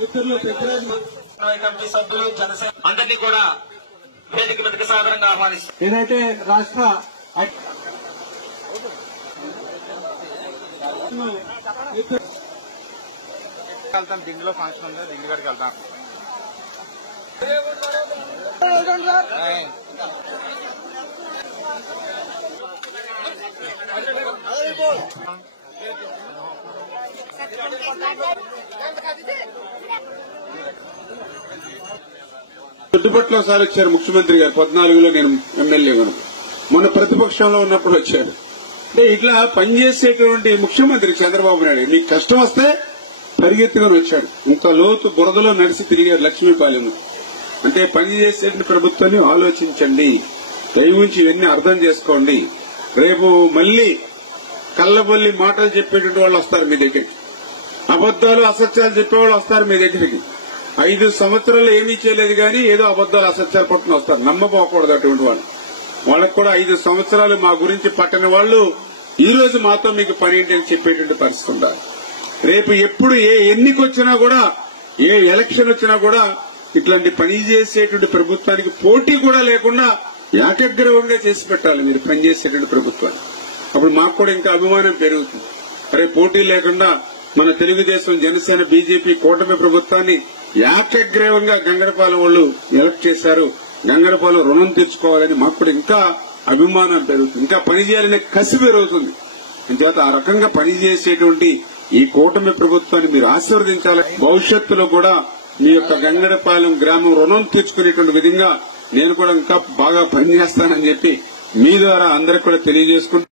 మిత్రులు కమిటీ సభ్యులు జనసేన అందరినీ కూడా వేదిక మీదకి సాధారణంగా ఆహ్వానిస్తారు. ఏదైతే రాష్ట్ర వెళ్తాం, దిండిలో ఫంక్షన్ ఉంది, దిండి కాడికి వెళ్తాం. చుట్టుపట్ల ఒకసారి వచ్చారు ముఖ్యమంత్రి గారు 14లో నేను ఎమ్మెల్యే కనుక మొన్న ప్రతిపక్షంలో ఉన్నప్పుడు వచ్చారు. అంటే ఇట్లా పనిచేసేటువంటి ముఖ్యమంత్రి చంద్రబాబు నాయుడు మీకు కష్టం వస్తే పరిగెత్తుకొని వచ్చాడు. ఇంత లోతు బురదలో నడిచి తిరిగారు లక్ష్మీపాలెం. అంటే పనిచేసేటువంటి ప్రభుత్వాన్ని ఆలోచించండి, దయవుంచి ఇవన్నీ అర్థం చేసుకోండి. రేపు మళ్లీ కళ్ళబొల్లి మాటలు చెప్పేటువంటి వాళ్ళు వస్తారు మీ దగ్గరికి, అబద్దాలు అసత్యాలు చెప్పేవాళ్ళు వస్తారు మీ దగ్గరికి. 5 సంవత్సరాలు ఏమీ చేయలేదు కానీ ఏదో అబద్దాలు అసత్యాలు పట్టుకుని వస్తారు. నమ్మపోకూడదు అటువంటి వాళ్ళు. వాళ్ళకు కూడా 5 సంవత్సరాలు మా గురించి పట్టని వాళ్ళు ఈ రోజు మాతో మీకు పని ఏంటని చెప్పేటువంటి పరిస్థితి ఉండాలి. రేపు ఎప్పుడు ఏ ఎన్నిక వచ్చినా కూడా, ఏ ఎలక్షన్ వచ్చినా కూడా ఇట్లాంటి పని చేసేటువంటి ప్రభుత్వానికి పోటీ కూడా లేకుండా ఏకగ్రీవంగా చేసి పెట్టాలి మీరు పనిచేసేటువంటి ప్రభుత్వాన్ని. అప్పుడు మాకు కూడా ఇంకా అభిమానం పెరుగుతుంది. అరే పోటీ లేకుండా మన తెలుగుదేశం, జనసేన, బీజేపీ కూటమి ప్రభుత్వాన్ని ఏకగ్రీవంగా గంగరపాలెం వాళ్ళు ఎలక్ట్ చేశారు, గంగరపాలెం రుణం తెచ్చుకోవాలని మాకు కూడా ఇంకా అభిమానం పెరుగుతుంది, ఇంకా పనిచేయాలనే కసి పెరుగుతుంది. అంచేత ఆ రకంగా పనిచేసేటువంటి ఈ కూటమి ప్రభుత్వాన్ని మీరు ఆశీర్వదించాలి. భవిష్యత్తులో కూడా మీ యొక్క గంగరపాలెం గ్రామం రుణం తెచ్చుకునేటువంటి విధంగా నేను కూడా ఇంకా బాగా పనిచేస్తానని చెప్పి మీ ద్వారా అందరికి కూడా తెలియజేసుకుంటూ